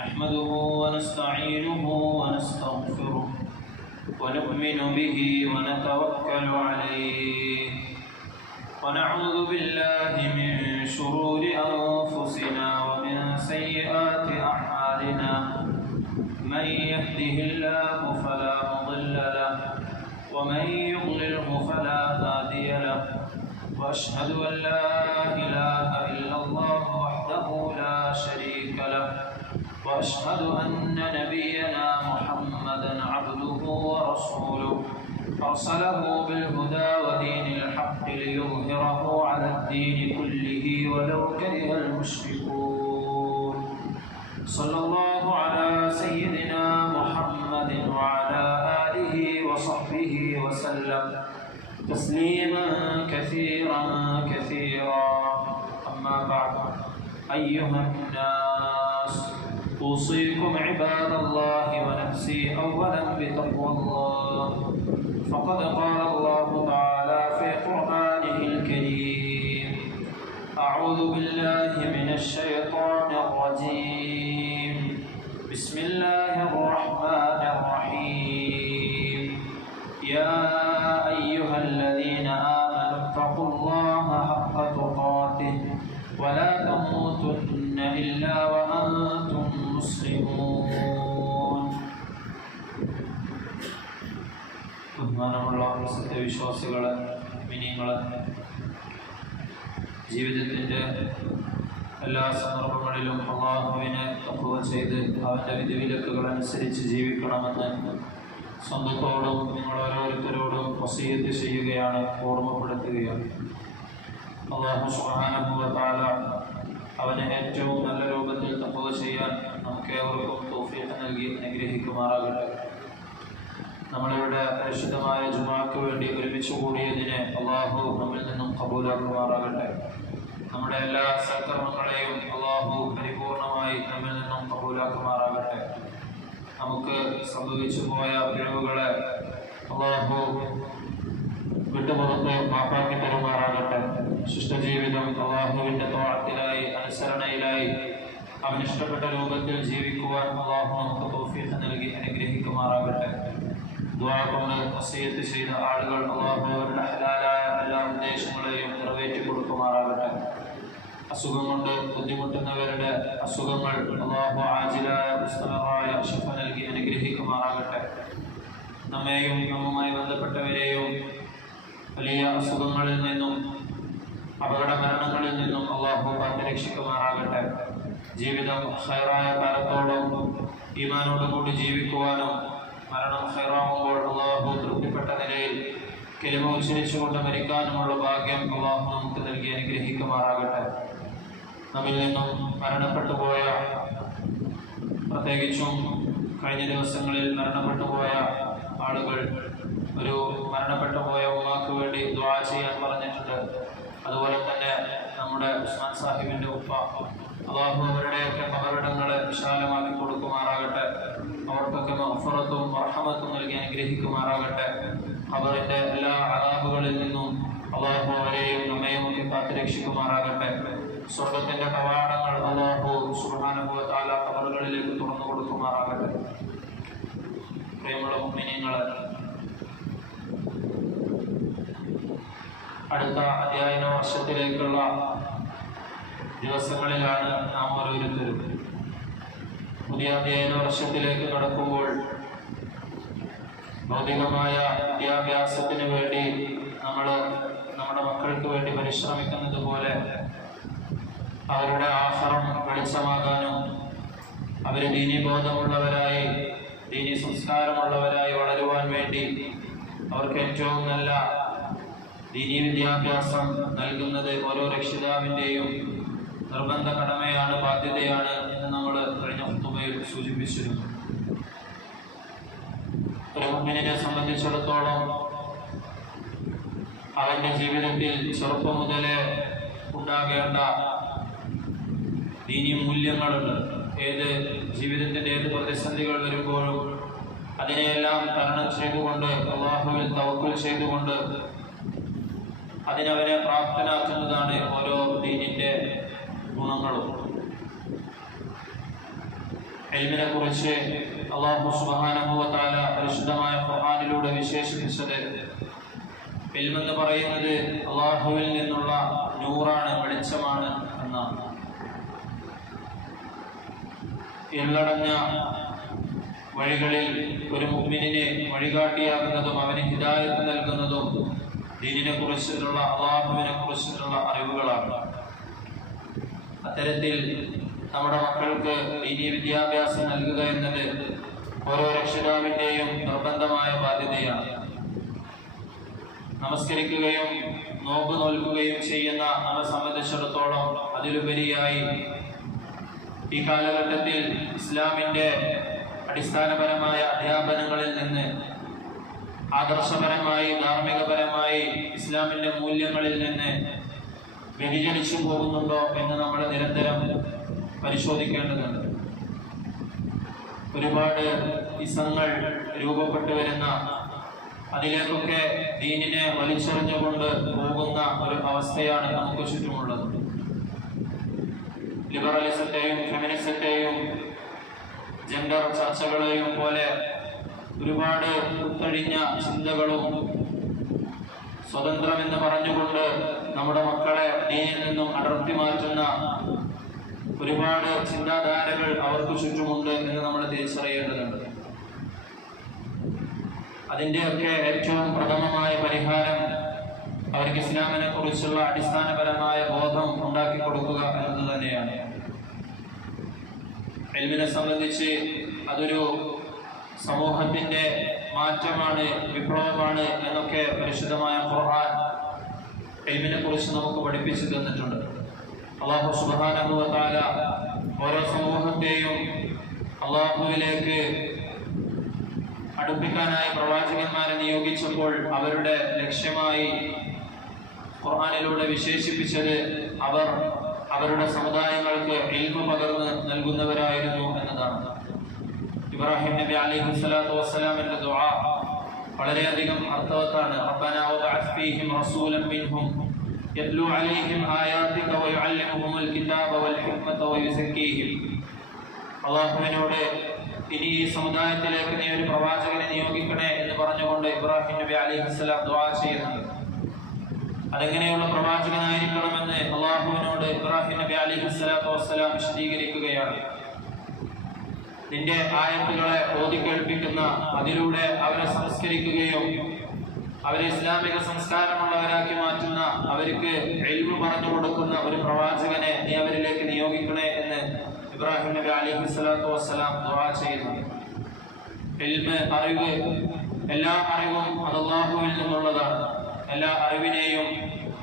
نحمده ونستعينه ونستغفره ونؤمن به ونتوكل عليه ونعوذ بالله من شرور أنفسنا ومن سيئات أعمالنا من يهده الله فلا مضل له ومن يضلله فلا هادي له وأشهد أن لا إله إلا الله وحده لا شريك له وأشهد أن نبينا محمدا عبده ورسوله أرسله بالهدى ودين الحق ليظهره على الدين كله ولو كره المشركون صلى الله على سيدنا محمد وعلى آله وصحبه وسلم تسليما كثيرا كثيرا أما بعد أيها الناس أوصيكم عباد الله ونفسي أولا بتقوى الله فقد قال الله تعالى في قرآنه الكريم أعوذ بالله من الشيطان الرجيم بسم الله الرحمن الرحيم يا أيها الذين آمنوا اتقوا الله حق تقاته ولا تموتن إلا وأنتم مسلمون. ബഹുമാനമുള്ള സത്യവിശ്വാസികളെ, മുഅ്മിനീങ്ങളെ, ജീവിതത്തിൻ്റെ എല്ലാ സന്ദർഭങ്ങളിലും അല്ലാഹുവിനെ തഖ്വ ചെയ്ത് അവൻ്റെ വിധിവിലക്കുകൾ അനുസരിച്ച് ജീവിക്കണമെന്ന് സ്വന്തത്തോടും നിങ്ങൾ ഓരോരുത്തരോടും വസിയ്യത്ത് ചെയ്യുകയാണ്, ഓർമ്മപ്പെടുത്തുകയാണ്. അല്ലാഹു സുബ്ഹാനഹു വ തആല അവനെ ഏറ്റവും നല്ല രൂപത്തിൽ തഖ്വ ചെയ്യാൻ നമുക്ക് ഏവർക്കും തൗഫീഖ് നൽകി അനുഗ്രഹിക്കുമാറാകട്ടെ. നമ്മളിവിടെ പരിശുദ്ധമായ ജുമാക്ക് വേണ്ടി ഒരുമിച്ച് കൂടിയതിനെ അല്ലാഹു നമ്മിൽ നിന്നും ഖബൂലാക്കുമാറാകട്ടെ. നമ്മുടെ എല്ലാ സൽക്കർമ്മങ്ങളെയും അല്ലാഹു പരിപൂർണമായി നമ്മിൽ നിന്നും ഖബൂലാക്കുമാറാകട്ടെ. നമുക്ക് സംഭവിച്ചു പോയ പിഴവുകളെ അല്ലാഹു വിട്ടുപുറത്ത് മാപ്പാക്കി തരുമാറാകട്ടെ. ശിഷ്ടജീവിതം അല്ലാഹുവിൻ്റെ ത്വഅത്തിലായി, അനുസരണയിലായി, അവനിഷ്ടപ്പെട്ട രൂപത്തിൽ ജീവിക്കുവാൻ അല്ലാഹു നമുക്ക് തൗഫീഖ് നൽകി അനുഗ്രഹിക്കുമാറാകട്ടെ. ദുആ കൊണ്ട് വസിയ്യത്ത് ചെയ്ത ആളുകൾ അല്ലാഹു അവരുടെ ഹലാലായ എല്ലാ ഉദ്ദേശങ്ങളെയും നിറവേറ്റി കൊടുക്കുമാറാകട്ടെ. അസുഖം കൊണ്ട് ബുദ്ധിമുട്ടുന്നവരുടെ അസുഖങ്ങൾ അല്ലാഹു ആജിലായ പുസ്തകമായ ശിഫ നൽകി അനുഗ്രഹിക്കുമാറാകട്ടെ. നമ്മെയും നമ്മുമായി ബന്ധപ്പെട്ടവരെയും വലിയ അസുഖങ്ങളിൽ നിന്നും അപകട മരണങ്ങളിൽ നിന്നും അല്ലാഹു കാത്തുരക്ഷിക്കുമാറാകട്ടെ. ജീവിതം ഖൈറായ കാലത്തോളം ഈമാനോടുകൂടി ജീവിക്കുവാനും മരണം ഖൈറാവുമ്പോൾ അല്ലാഹു തൃപ്തിപ്പെട്ട നിലയിൽ കലിമ ഉച്ചരിച്ചുകൊണ്ട് മരിക്കാനുമുള്ള ഭാഗ്യം അല്ലാഹു നമുക്ക് നൽകി അനുഗ്രഹിക്കുമാറാകട്ടെ. നമ്മിൽ നിന്നും മരണപ്പെട്ടു പോയ, പ്രത്യേകിച്ചും കഴിഞ്ഞ ദിവസങ്ങളിൽ മരണപ്പെട്ടു പോയ ആളുകൾ, ഒരു മരണപ്പെട്ടു പോയ ഉമ്മാക്ക് വേണ്ടി ദുആ ചെയ്യാൻ പറഞ്ഞിട്ടുണ്ട്. അതുപോലെ തന്നെ നമ്മുടെ ഉസ്മാൻ സാഹിബിൻ്റെ ഉപ്പ, അല്ലാഹു അവരുടെയൊക്കെ ഖബറിടങ്ങളെ വിശാലമാക്കി കൊടുക്കുമാറാകട്ടെ. അവർക്കൊക്കെ മഗ്ഫിറത്തും റഹ്മത്തും നൽകി അനുഗ്രഹിക്കുമാറാകട്ടെ. ഖബറിൻ്റെ എല്ലാ അദാബുകളിൽ നിന്നും അല്ലാഹു അവരെയും നമ്മയും ഒക്കെ കാത്തുരക്ഷിക്കുമാറാകട്ടെ. സ്വർഗത്തിൻ്റെ കവാടങ്ങൾ അല്ലാഹു സുബ്ഹാനഹു വ തആല ഖബറുകളിലേക്ക് തുറന്നു കൊടുക്കുമാറാകട്ടെ. പ്രിയമുള്ള മുഅ്മിനീങ്ങളെ, അടുത്ത അധ്യയന വർഷത്തിലേക്കുള്ള ദിവസങ്ങളിലാണ് നാം ഓരോരുത്തരും. പുതിയ അധ്യയന വർഷത്തിലേക്ക് കടക്കുമ്പോൾ ഭൗതികമായ വിദ്യാഭ്യാസത്തിന് വേണ്ടി നമ്മൾ നമ്മുടെ മക്കൾക്ക് വേണ്ടി പരിശ്രമിക്കുന്നത് പോലെ അവരുടെ ആഹാരം വെളിച്ചമാകാനും അവർ ദീനീബോധമുള്ളവരായി, ദീനീ സംസ്കാരമുള്ളവരായി വളരുവാൻ വേണ്ടി അവർക്ക് ഏറ്റവും നല്ല ദീനീ വിദ്യാഭ്യാസം നൽകുന്നത് ഓരോ രക്ഷിതാവിൻ്റെയും നിർബന്ധ കടമയാണ്, ബാധ്യതയാണ് എന്ന് നമ്മൾ കഴിഞ്ഞ ഖുതുബയിൽ സൂചിപ്പിച്ചിരുന്നു. ഒരു മുഅ്മിനിനെ സംബന്ധിച്ചിടത്തോളം അവൻ്റെ ജീവിതത്തിൽ ചെറുപ്പം മുതലേ ഉണ്ടാകേണ്ട ദീനീ മൂല്യങ്ങളുണ്ട്. ഏത് ജീവിതത്തിൻ്റെ ഏത് പ്രതിസന്ധികൾ വരുമ്പോഴും അതിനെയെല്ലാം തരണം ചെയ്തുകൊണ്ട്, അല്ലാഹുവിൽ തവക്കുൽ ചെയ്തുകൊണ്ട് അതിനവരെ പ്രാപ്തനാക്കുന്നതാണ് ഓരോ ദീനിൻ്റെ ഗുണങ്ങളും. ഇൽമിനെ കുറിച്ച് അല്ലാഹു സുബ്ഹാനഹു വ തആല പരിശുദ്ധമായ ഖുർആനിലൂടെ വിശേഷിപ്പിച്ചത് ഇൽമെന്ന് പറയുന്നത് അല്ലാഹുവിൽ നിന്നുള്ള നൂറാണ്, വെളിച്ചമാണ് എന്നാണ്. ഇരുളടഞ്ഞ വഴികളിൽ ഒരു മുഅ്മിനിനെ വഴികാട്ടിയാകുന്നതും അവന് ഹിദായത്ത് നൽകുന്നതും ദീനിനെ കുറിച്ചിട്ടുള്ള അല്ലാഹുവിനെ കുറിച്ചിട്ടുള്ള അറിവുകളാണ്. അത്തരത്തിൽ നമ്മുടെ മക്കൾക്ക് ദീനീ വിദ്യാഭ്യാസം നൽകുക എന്നത് ഓരോ രക്ഷിതാവിൻ്റെയും നിർബന്ധമായ ബാധ്യതയാണ്. നമസ്കരിക്കുകയും നോമ്പ് നോൽക്കുകയും ചെയ്യുന്ന നമ്മെ സംബന്ധിച്ചിടത്തോളം അതിലുപരിയായി ഈ കാലഘട്ടത്തിൽ ഇസ്ലാമിൻ്റെ അടിസ്ഥാനപരമായ അധ്യാപനങ്ങളിൽ നിന്ന് ആദർശപരമായി ധാർമ്മികപരമായി ഇസ്ലാമിൻ്റെ മൂല്യങ്ങളിൽ നിന്ന് വ്യതിചലിച്ചു പോകുന്നുണ്ടോ എന്ന് നമ്മൾ നിരന്തരം പരിശോധിക്കേണ്ടതുണ്ട്. ഒരുപാട് ഇസങ്ങൾ രൂപപ്പെട്ടു വരുന്ന, അതിലേക്കൊക്കെ ദീനിനെ വലിച്ചെറിഞ്ഞുകൊണ്ട് പോകുന്ന ഒരു അവസ്ഥയാണ് നമുക്ക് ചുറ്റുമുള്ളത്. ലിബറലിസത്തെയും ഫെമിനിസത്തെയും ജെൻഡർ ചർച്ചകളെയും പോലെ ഒരുപാട് ഉൾക്കഴിഞ്ഞ ചിന്തകളും സ്വതന്ത്രമെന്ന് പറഞ്ഞുകൊണ്ട് നമ്മുടെ മക്കളെ ദീനിൽ നിന്നും അടർത്തി മാറ്റുന്ന ഒരുപാട് ചിന്താധാരകൾ അവർക്ക് ചുറ്റുമുണ്ട് എന്ന് നമ്മൾ തിരിച്ചറിയേണ്ടതുണ്ട്. അതിൻ്റെയൊക്കെ ഏറ്റവും പ്രഥമമായ പരിഹാരം അവർക്ക് ഇസ്ലാമിനെ കുറിച്ചുള്ള അടിസ്ഥാനപരമായ ബോധം ഉണ്ടാക്കി കൊടുക്കുക എന്നത് തന്നെയാണ്. ഇൽമിനെ സംബന്ധിച്ച് അതൊരു സമൂഹത്തിൻ്റെ മാറ്റമാണ്, വിപ്ലവമാണ് എന്നൊക്കെ പരിശുദ്ധമായ ഖുർആൻ ഇൽമിനെ കുറിച്ച് നമുക്ക് പഠിപ്പിച്ചു തന്നിട്ടുണ്ട്. അല്ലാഹു സുബ്ഹാനഹു വ തആല ഓരോ സമൂഹത്തെയും അല്ലാഹുവിലേക്ക് അടുപ്പിക്കാനായി പ്രവാചകന്മാരെ നിയോഗിച്ചപ്പോൾ അവരുടെ ലക്ഷ്യമായി ഖുർആനിലൂടെ വിശേഷിപ്പിച്ചത് അവർ അവരുടെ സമുദായങ്ങൾക്ക് ഇൽമു പകർന്ന് നൽകുന്നവരായിരുന്നു എന്നതാണ്. ഇബ്രാഹിം നബി അലൈഹി സ്വലാത്തു വസ്സലാമിന്റെ ദുആ വളരെയധികം അർത്ഥവത്താണ്. റബ്ബനാ വബഅസ് ഫീഹിം റസൂലൻ മിൻഹും യത്ലു അലൈഹിം ആയാതിക വയുഅല്ലിമുഹുൽ കിതാബ വൽ ഹിക്മത വയുസക്കീഹിം. അല്ലാഹുവിനോട് ഇനി ഈ സമുദായത്തിലേക്ക് നീ ഒരു പ്രവാചകനെ നിയോഗിക്കണേ എന്ന് പറഞ്ഞുകൊണ്ട് ഇബ്രാഹിം നബി അലൈഹിസ്സലാം ദുആ ചെയ്യുന്നുണ്ട്. അതെങ്ങനെയുള്ള പ്രവാചകനായിരിക്കണമെന്ന് അല്ലാഹുവിനോട് ഇബ്രാഹിം നബി അലൈഹിസ്സലാത്തു വസ്സലാം വിശദീകരിക്കുകയാണ്. നിന്റെ ആയത്തുകളെ ഓതിക്കേൾപ്പിക്കുന്ന, അതിലൂടെ അവരെ സംസ്കരിക്കുകയും അവരെ ഇസ്ലാമിക സംസ്കാരമുള്ളവരാക്കി മാറ്റുന്ന, അവർക്ക് ഇൽമു പറഞ്ഞു കൊടുക്കുന്ന ഒരു പ്രവാചകനെ നീ അവരിലേക്ക് നിയോഗിക്കണേ എന്ന് ഇബ്രാഹിം നബി അലൈഹിസ്സലാത്തു വസ്സലാം ദുആ ചെയ്യുന്നു. ഇൽമ്, അറിവ്, എല്ലാ അറിവും അത് അല്ലാഹുവിൽ നിന്നുള്ളതാണ്. എല്ലാ അറിവിനെയും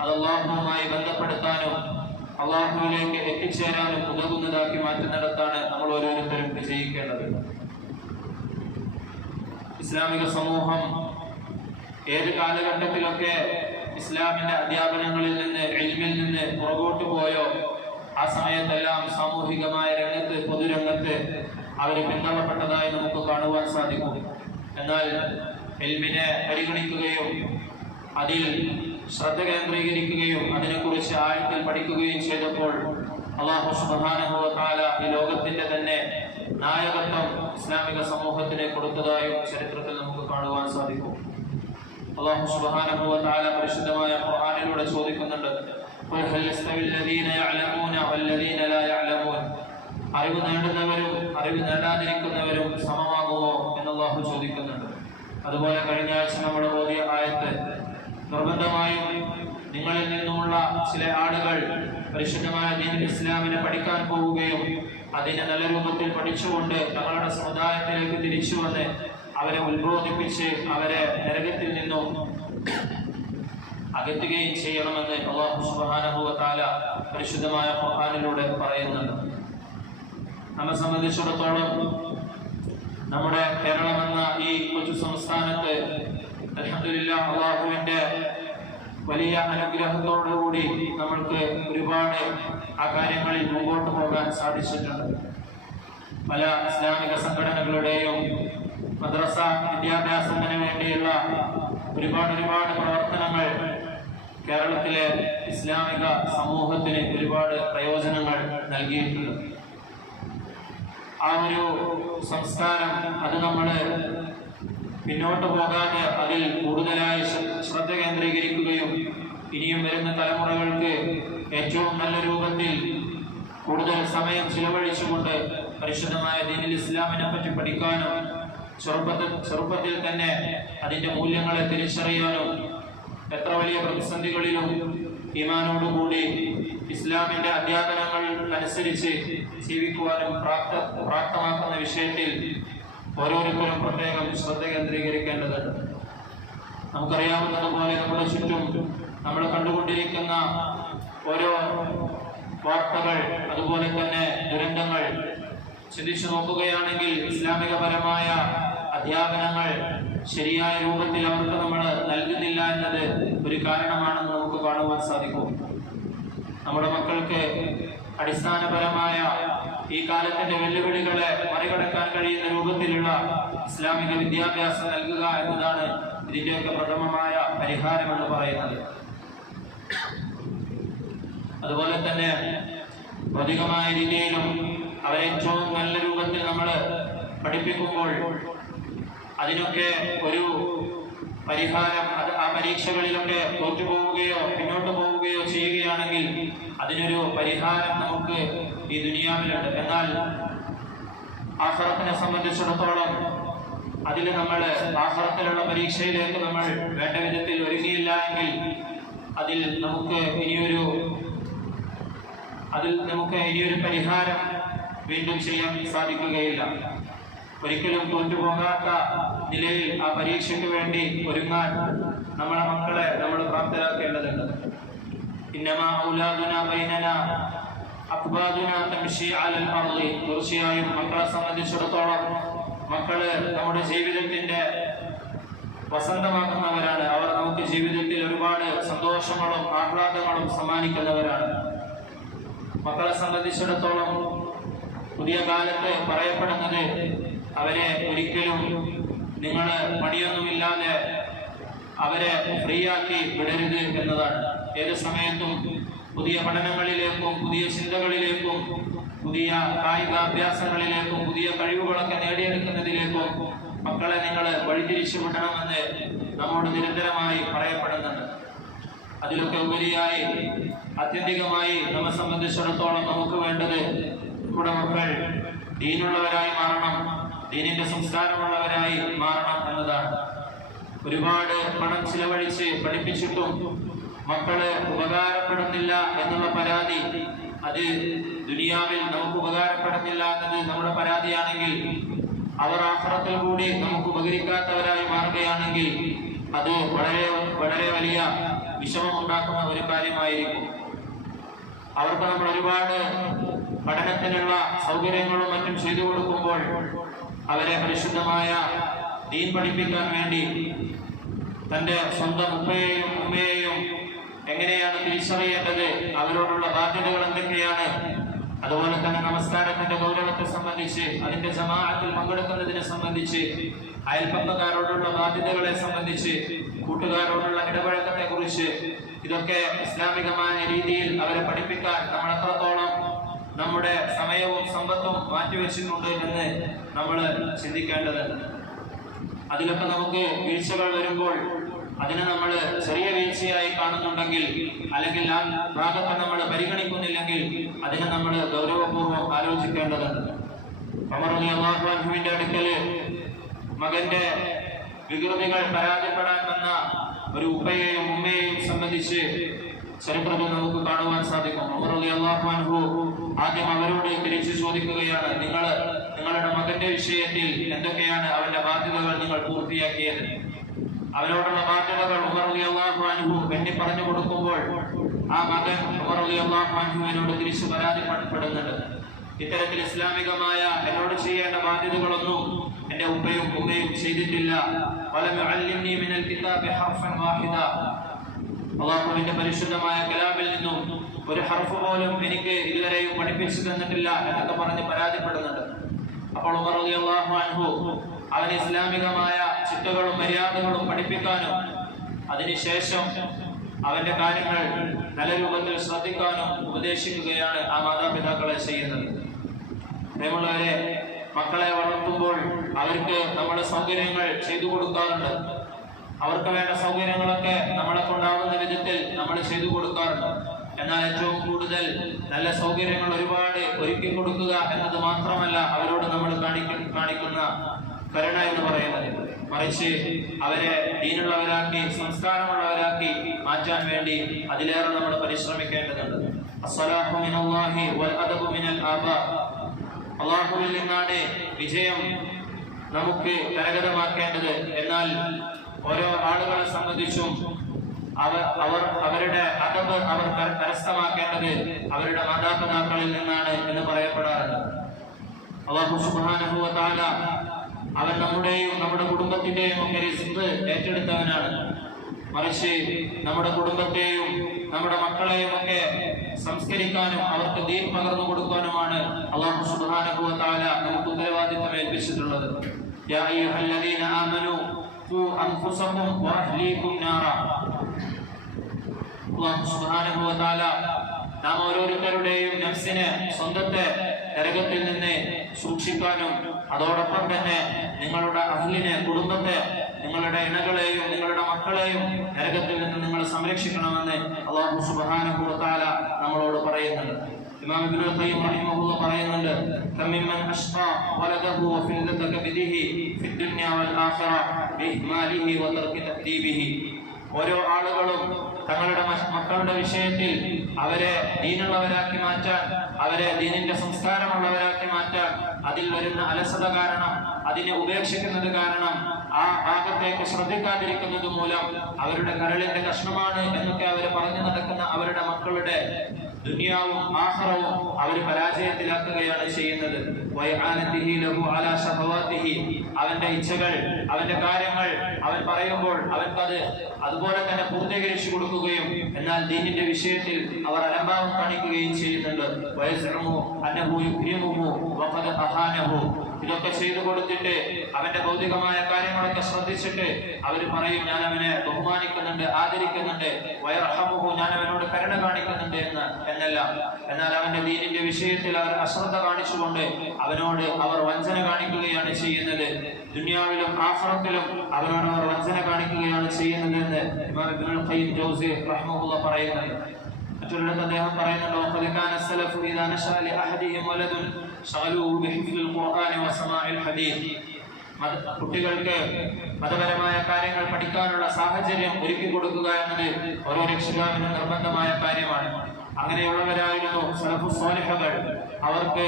അത് അല്ലാഹുവുമായി ബന്ധപ്പെടുത്താനും അല്ലാഹുവിലേക്ക് എത്തിച്ചേരാനും ഉതകുന്നതാക്കി മാറ്റുന്നിടത്താണ് നമ്മൾ ഓരോരുത്തരും വിജയിക്കേണ്ടത്. ഇസ്ലാമിക സമൂഹം ഏത് കാലഘട്ടത്തിലൊക്കെ ഇസ്ലാമിന്റെ അധ്യാപനങ്ങളിൽ നിന്ന്, ഇൽമിൽ നിന്ന് പുറകോട്ട് പോയോ ആ സമയത്തെല്ലാം സാമൂഹികമായ രംഗത്ത്, പൊതുരംഗത്ത് അവർ പിന്തള്ളപ്പെട്ടതായി നമുക്ക് കാണുവാൻ സാധിക്കും. എന്നാൽ ഇൽമിനെ പരിഗണിക്കുകയും അതിൽ ശ്രദ്ധ കേന്ദ്രീകരിക്കുകയും അതിനെക്കുറിച്ച് ആഴത്തിൽ പഠിക്കുകയും ചെയ്തപ്പോൾ അല്ലാഹു സുബ്ഹാനഹു വ തആല ഈ ലോകത്തിന്റെ തന്നെ നായകത്വം ഇസ്ലാമിക സമൂഹത്തിന് കൊടുത്തതായും ചരിത്രത്തിൽ നമുക്ക് കാണുവാൻ സാധിക്കും. അല്ലാഹു സുബ്ഹാനഹു വ തആല പരിശുദ്ധമായ ഖുർആനിലൂടെ ചോദിക്കുന്നുണ്ട്, ഖുൽ ഹൽ യസ്തവിൽ ലദീന യഅലമൂന വല്ലദീന ലാ യഅലമൂൻ. അറിവ് നേടുന്നവരും അറിവ് നേടാതിരിക്കുന്നവരും സമമാകുമോ എന്ന് അല്ലാഹു ചോദിക്കുന്നുണ്ട്. അതുപോലെ കഴിഞ്ഞ ആഴ്ച നമ്മൾ ഓതിയ ആയത്ത്, നിർബന്ധമായും നിങ്ങളിൽ നിന്നുമുള്ള ചില ആളുകൾ പരിശുദ്ധമായ ദീനുൽ ഇസ്ലാമിനെ പഠിക്കാൻ പോവുകയും അതിനെ നല്ല രൂപത്തിൽ പഠിച്ചുകൊണ്ട് തങ്ങളുടെ സമുദായത്തിലേക്ക് തിരിച്ചു വന്ന് അവരെ ഉത്ബോധിപ്പിച്ച് അവരെ നരകത്തിൽ നിന്നും അകറ്റുകയും ചെയ്യണമെന്ന് അല്ലാഹു സുബ്ഹാനഹു വ തആല പരിശുദ്ധമായ ഖുർആനിലൂടെ പറയുന്നുണ്ട്. നമ്മെ സംബന്ധിച്ചിടത്തോളം നമ്മുടെ കേരളം എന്ന ഈ കൊച്ചു സംസ്ഥാനത്ത് അൽഹംദുലില്ലാഹ് അല്ലാഹുവിന്റെ വലിയ അനുഗ്രഹത്തോടുകൂടി നമ്മൾക്ക് ഒരുപാട് ആ കാര്യങ്ങളിൽ മുമ്പോട്ട് പോകാൻ സാധിച്ചിട്ടുണ്ട്. പല ഇസ്ലാമിക സംഘടനകളുടെയും മദ്രസ വിദ്യാഭ്യാസത്തിന് വേണ്ടിയുള്ള ഒരുപാട് പ്രവർത്തനങ്ങൾ കേരളത്തിലെ ഇസ്ലാമിക സമൂഹത്തിന് ഒരുപാട് പ്രയോജനങ്ങൾ നൽകിയിട്ടുണ്ട്. ആ ഒരു സംസ്കാരം അത് നമ്മൾ പിന്നോട്ട് പോകാതെ അതിൽ കൂടുതലായി ശ്രദ്ധ കേന്ദ്രീകരിക്കുകയും ഇനിയും വരുന്ന തലമുറകൾക്ക് ഏറ്റവും നല്ല രൂപത്തിൽ കൂടുതൽ സമയം ചിലവഴിച്ചുകൊണ്ട് പരിശുദ്ധമായ ദീനുൽ ഇസ്ലാമിനെ പറ്റി പഠിക്കാനും ചെറുപ്പത്തിൽ തന്നെ അതിൻ്റെ മൂല്യങ്ങളെ തിരിച്ചറിയാനും എത്ര വലിയ പ്രതിസന്ധികളിലും ഈമാനോടുകൂടി ഇസ്ലാമിൻ്റെ അധ്യാപനങ്ങൾ അനുസരിച്ച് ജീവിക്കുവാനും പ്രാപ്തമാക്കുന്ന വിഷയത്തിൽ ഓരോരുത്തരും പ്രത്യേകം ശ്രദ്ധ കേന്ദ്രീകരിക്കേണ്ടതുണ്ട്. നമുക്കറിയാവുന്നതുപോലെ നമ്മുടെ ചുറ്റും നമ്മൾ കണ്ടുകൊണ്ടിരിക്കുന്ന ഓരോ വാർത്തകൾ, അതുപോലെ തന്നെ ദുരന്തങ്ങൾ ചിന്തിച്ചു നോക്കുകയാണെങ്കിൽ ഇസ്ലാമികപരമായ അധ്യാപനങ്ങൾ ശരിയായ രൂപത്തിൽ അവർക്ക് നമ്മൾ നൽകുന്നില്ല എന്നത് ഒരു കാരണമാണെന്ന് നമുക്ക് കാണുവാൻ സാധിക്കും. നമ്മുടെ മക്കൾക്ക് അടിസ്ഥാനപരമായ ഈ കാലത്തിന്റെ വെല്ലുവിളികളെ മറികടക്കാൻ കഴിയുന്ന രൂപത്തിലുള്ള ഇസ്ലാമിക വിദ്യാഭ്യാസം നൽകുക എന്നതാണ് ഇതിൻ്റെയൊക്കെ പ്രഥമമായ പരിഹാരം എന്ന് പറയുന്നത്. അതുപോലെ തന്നെ ഭൗതികമായ രീതിയിലും അവരെ ഏറ്റവും നല്ല രൂപത്തിൽ നമ്മൾ പഠിപ്പിക്കുമ്പോൾ അതിനൊക്കെ ഒരു പരിഹാരം, ആ പരീക്ഷകളിലൊക്കെ തോറ്റുപോവുകയോ പിന്നോട്ട് പോവുകയോ ചെയ്യുകയാണെങ്കിൽ അതിനൊരു പരിഹാരം നമുക്ക് ഈ ദുനിയാവിലുണ്ട്. എന്നാൽ ആഖിറത്തിനെ സംബന്ധിച്ചിടത്തോളം അതിൽ നമ്മൾ ആഖിറത്തിലുള്ള പരീക്ഷയിലേക്ക് നമ്മൾ വേണ്ട വിധത്തിൽ ഒരുങ്ങിയില്ല എങ്കിൽ അതിൽ നമുക്ക് ഇനിയൊരു പരിഹാരം വീണ്ടും ചെയ്യാൻ സാധിക്കുകയില്ല. ഒരിക്കലും തോറ്റുപോകാത്ത നിലയിൽ ആ പരീക്ഷയ്ക്ക് വേണ്ടി ഒരുങ്ങാൻ നമ്മളെ മക്കളെ നമ്മൾ പ്രാപ്തരാക്കേണ്ടതുണ്ട്. ഇന്നമാ ഔലാദുനാ ബൈനനാ അഖ്ബാദുനാ തംശി അലൽ അർളി. തീർച്ചയായും മക്കളെ സംബന്ധിച്ചിടത്തോളം മക്കള് നമ്മുടെ ജീവിതത്തിന്റെ വസന്തമാക്കുന്നവരാണ്. അവർ നമുക്ക് ജീവിതത്തിൽ ഒരുപാട് സന്തോഷങ്ങളും ആഹ്ലാദങ്ങളും സമ്മാനിക്കുന്നവരാണ്. മക്കളെ സംബന്ധിച്ചിടത്തോളം പുതിയ കാലത്ത് പറയപ്പെടുന്നത് അവരെ ഒരിക്കലും നിങ്ങൾ പണിയൊന്നുമില്ലാതെ അവരെ ഫ്രീ ആക്കി വിടരുത് എന്നതാണ്. ഏത് സമയത്തും പുതിയ പഠനങ്ങളിലേക്കും പുതിയ ചിന്തകളിലേക്കും പുതിയ കായികാഭ്യാസങ്ങളിലേക്കും പുതിയ കഴിവുകളൊക്കെ നേടിയെടുക്കുന്നതിലേക്കും മക്കളെ നിങ്ങൾ വഴിതിരിച്ചു വിടണമെന്ന് നമ്മോട് നിരന്തരമായി പറയപ്പെടുന്നുണ്ട്. അതിലൊക്കെ ഉപരിയായി ആത്യന്തികമായി നമ്മെ സംബന്ധിച്ചിടത്തോളം നമുക്ക് വേണ്ടത് നമ്മുടെ മക്കൾ ദീനുള്ളവരായി മാറണം, ദീനിന്റെ സംസ്കാരമുള്ളവരായി മാറണം എന്നതാണ്. ഒരുപാട് പണം ചിലവഴിച്ച് പഠിപ്പിച്ചിട്ടും മക്കള് ഉപകാരപ്പെടുന്നില്ല എന്നുള്ള പരാതി, അത് ദുനിയാവിൽ നമുക്ക് ഉപകാരപ്പെടുന്നില്ല എന്നത് നമ്മുടെ പരാതിയാണെങ്കിൽ, അവർ ആഖിറത്തിൽ കൂടി നമുക്ക് ഉപകരിക്കാത്തവരായി മാറുകയാണെങ്കിൽ അത് വളരെ വളരെ വലിയ വിഷമമുണ്ടാക്കുന്ന ഒരു കാര്യമായിരിക്കും. അവർക്ക് നമ്മൾ ഒരുപാട് പഠനത്തിനുള്ള സൗകര്യങ്ങളും മറ്റും ചെയ്തു കൊടുക്കുമ്പോൾ അവരെ പരിശുദ്ധമായ ദീൻ പഠിപ്പിക്കാൻ വേണ്ടി തൻ്റെ സ്വന്തം ഉപ്പയെയും ഉമ്മയെയും എങ്ങനെയാണ് തിരിച്ചറിയേണ്ടത്, അവരോടുള്ള ബാധ്യതകൾ എന്തൊക്കെയാണ്, അതുപോലെ തന്നെ നമസ്കാരത്തിന്റെ ഗൗരവത്തെ സംബന്ധിച്ച്, അതിന്റെ ജമാഅത്തിൽ പങ്കെടുക്കുന്നതിനെ സംബന്ധിച്ച്, അയൽപ്പക്കക്കാരോടുള്ള ബാധ്യതകളെ സംബന്ധിച്ച്, കൂട്ടുകാരോടുള്ള ഇടപഴക്കത്തെ കുറിച്ച്, ഇതൊക്കെ ഇസ്ലാമികമായ രീതിയിൽ അവരെ പഠിപ്പിക്കാൻ നമ്മൾ എത്രത്തോളം നമ്മുടെ സമയവും സമ്പത്തും മാറ്റിവെച്ചിട്ടുണ്ട് എന്ന് നമ്മൾ ചിന്തിക്കേണ്ടതുണ്ട്. അതിലൊക്കെ നമുക്ക് വീഴ്ചകൾ വരുമ്പോൾ അതിനെ നമ്മൾ ചെറിയ വീഴ്ചയായി കാണുന്നുണ്ടെങ്കിൽ, അല്ലെങ്കിൽ ആ ഭാഗത്തെ നമ്മൾ പരിഗണിക്കുന്നില്ലെങ്കിൽ അതിനെ നമ്മൾ ഗൗരവപൂർവ്വം ആലോചിക്കേണ്ടതുണ്ട്. ഉമർ റളിയല്ലാഹു അൻഹുവിന്റെ അടുക്കൽ മകന്റെ വികൃതികൾ പരാജയപ്പെടാൻ വന്ന ഒരു ഉപ്പയെയും ഉമ്മയെയും സംബന്ധിച്ച് ചരിത്രത്തിൽ നമുക്ക് കാണുവാൻ സാധിക്കും. ഉമർ റളിയല്ലാഹു അൻഹു ആദ്യം അവരോട് തിരിച്ചു ചോദിക്കുകയാണ്, നിങ്ങളുടെ മകന്റെ വിഷയത്തിൽ എന്തൊക്കെയാണ് അവന്റെ ബാധ്യതകൾ നിങ്ങൾ പൂർത്തിയാക്കിയത്? അവരോടുള്ള ബാധ്യതകൾ ഉമർ റളിയല്ലാഹു അൻഹു എണ്ണി പറഞ്ഞു കൊടുക്കുമ്പോൾ ആ മകൻ ഉമർ റളിയല്ലാഹു അൻഹുവിനോട് തിരിച്ചു പരാതിപ്പെടുന്നുണ്ട്. ഇത്തരത്തിൽ ഇസ്ലാമികമായ എന്നോട് ചെയ്യേണ്ട ബാധ്യതകളൊന്നും എന്റെ ഉപ്പയും ഉമ്മയും ചെയ്തിട്ടില്ല. അള്ളാഹുവിന്റെ പരിശുദ്ധമായ കലാമിൽ നിന്നും ഒരു ഹർഫ് പോലും എനിക്ക് ഇതുവരെയും പഠിപ്പിച്ചു തന്നിട്ടില്ല എന്നൊക്കെ പറഞ്ഞ് പരാതിപ്പെടുന്നുണ്ട്. അപ്പോൾ ഉമർ റളിയല്ലാഹു അൻഹു അവന് ഇസ്ലാമികമായ ചിട്ടകളും മര്യാദകളും പഠിപ്പിക്കാനും അതിനുശേഷം അവന്റെ കാര്യങ്ങൾ നല്ല രൂപത്തിൽ ശ്രദ്ധിക്കാനും ഉപദേശിക്കുകയാണ് ആ മാതാപിതാക്കളെ ചെയ്യുന്നത്. പ്രിയമുള്ളവരെ, മക്കളെ വളർത്തുമ്പോൾ അവർക്ക് നമ്മൾ സൗകര്യങ്ങൾ ചെയ്തു കൊടുക്കാറുണ്ട്. അവർക്ക് വേണ്ട സൗകര്യങ്ങളൊക്കെ നമ്മളെ കൊണ്ടാവുന്ന വിധത്തിൽ നമ്മൾ ചെയ്തു കൊടുക്കാറുണ്ട്. എന്നാൽ ഏറ്റവും കൂടുതൽ നല്ല സൗകര്യങ്ങൾ ഒരുപാട് ഒരുക്കി കൊടുക്കുക എന്നത് മാത്രമല്ല അവരോട് നമ്മൾ കാണിക്കുന്ന കരുണ എന്ന് പറയുന്നത്. മറിച്ച് അവരെ ദീനുള്ളവരാക്കി സംസ്കാരമുള്ളവരാക്കി മാറ്റാൻ വേണ്ടി അതിലേറെ നമ്മൾ പരിശ്രമിക്കേണ്ടതുണ്ട്. അസ്സലാഹു മിനല്ലാഹി വൽ അദബു മിനൽ ആബാ. അല്ലാഹുവിൽ നിന്നാണ് വിജയം നമുക്ക് കരഗതമാക്കേണ്ടത്. എന്നാൽ ഓരോ ആളുകളെ സംബന്ധിച്ചും അവരുടെ അദബ് അവർ കരസ്ഥമാക്കേണ്ടത് അവരുടെ മാതാപിതാക്കളിൽ നിന്നാണ് എന്ന് പറയപ്പെടാറുണ്ട്. അല്ലാഹു സുബ്ഹാനഹു വ തആല അവൻ നമ്മുടെയും നമ്മുടെ കുടുംബത്തിന്റെയും ഒക്കെ റിസ്ക് ഏറ്റെടുത്തവനാണ്. മറിച്ച് നമ്മുടെ കുടുംബത്തെയും നമ്മുടെ മക്കളെയും ഒക്കെ സംസ്കരിക്കാനും അവർക്ക് ദീൻ പകർന്നു കൊടുക്കാനുമാണ് അല്ലാഹു സുബ്ഹാനഹു വ തആല നമുക്ക് ഉത്തരവാദിത്തം ഏൽപ്പിച്ചിട്ടുള്ളത്. യാ അയ്യുഹല്ലദീന ആമനൂ ഖൂ അൻഫുസകും വഅഹ്ലീകും നാറാ. അല്ലാഹു സുബ്ഹാനഹു വ തആല നാം ഓരോരുത്തരുടെയും നഫ്സിനെ, സ്വന്തത്തെ നരകത്തിൽ നിന്ന് സൂക്ഷിക്കാനും അതോടൊപ്പം തന്നെ നിങ്ങളുടെ അഹ്ലിനെ, കുടുംബത്തെ, നിങ്ങളുടെ ഇണകളെയും നിങ്ങളുടെ മക്കളെയും നരകത്തിൽ നിന്ന് നിങ്ങൾ സംരക്ഷിക്കണമെന്ന് അല്ലാഹു സുബ്ഹാനഹു വ തആല നമ്മളോട് പറയുന്നുണ്ട്. ഇമാം ഇബ്നുൽ ഖയ്യിം റഹിമഹുല്ലാഹ് പറയുന്നുണ്ട്, കമിമ്മൻ അഷ്ഖാ വലദഹു വഫില്ലത കബിദിഹി ഫിദ്ദുനിയ വൽ ആഖിറ ബിഇഹ്മാലിഹി വതർകി തഅദീബിഹി. ഓരോ ആളുകളും തങ്ങളുടെ മക്കളുടെ വിഷയത്തിൽ അവരെ ദീനുള്ളവരാക്കി മാറ്റാൻ, അവരെ ദീനിന്റെ സംസ്കാരമുള്ളവരാക്കി മാറ്റാൻ അതിൽ വരുന്ന അലസത കാരണം, അതിനെ ഉപേക്ഷിക്കുന്നത് കാരണം, ആ ഭാഗത്തേക്ക് ശ്രദ്ധിക്കാതിരിക്കുന്നത് മൂലം അവരുടെ കരളിന്റെ കഷ്ണമാണ് എന്നൊക്കെ അവർ പറഞ്ഞു നടക്കുന്ന അവരുടെ മക്കളുടെ ദുനിയാവും ആഖിറവും അവർ പരാജയത്തിലാക്കുകയാണ് ചെയ്യുന്നത്. അവന്റെ ഇച്ഛകൾ, അവന്റെ കാര്യങ്ങൾ അവൻ പറയുമ്പോൾ അവർക്കത് അതുപോലെ തന്നെ പൂർത്തീകരിച്ചു കൊടുക്കുകയും എന്നാൽ ദീനിന്റെ വിഷയത്തിൽ അവർ അലംഭാവം കാണിക്കുകയും ചെയ്യുന്നുണ്ട്. ഇതൊക്കെ ചെയ്തു കൊടുത്തിട്ട് അവന്റെ ഭൗതികമായ കാര്യങ്ങളൊക്കെ ശ്രദ്ധിച്ചിട്ട് അവർ പറയും, ഞാൻ അവനെ ബഹുമാനിക്കുന്നുണ്ട്, ആദരിക്കുന്നുണ്ട്, വയർഹമുഹു, ഞാൻ അവനോട് കരുണ കാണിക്കുന്നുണ്ട് എന്നല്ല. എന്നാൽ അവന്റെ ദീനിന്റെ വിഷയത്തിൽ അവർ അശ്രദ്ധ കാണിച്ചുകൊണ്ട് അവനോട് അവർ വഞ്ചന കാണിക്കുകയാണ് ചെയ്യുന്നത്. ദുനിയാവിലും ആഖിറത്തിലും അവനോട് അവർ വഞ്ചന കാണിക്കുകയാണ് ചെയ്യുന്നത് എന്ന് ഇമാം ഇബ്നുൽ ഖയ്യിം ജൗസി റഹിമഹുല്ലാഹ് പറയുന്നുണ്ട്. മറ്റൊരിടത്ത് അദ്ദേഹം പറയുന്നുണ്ട്, വഖദ് കാന സലഫു ഇദാ നശഅ ലിഅഹദിഹിം വലദുൻ ശഗലൂഹു ബിഹിഫ്ദിൽ ഖുർആനി വസമാഇൽ ഹദീസ്. കുട്ടികൾക്ക് മതപരമായ കാര്യങ്ങൾ പഠിക്കാനുള്ള സാഹചര്യം ഒരുക്കി കൊടുക്കുക എന്നത് ഓരോ രക്ഷിതാവിനും നിർബന്ധമായ കാര്യമാണ്. അങ്ങനെയുള്ളവരായിരുന്നു സലഫു സ്വാലിഹുകൾ. അവർക്ക്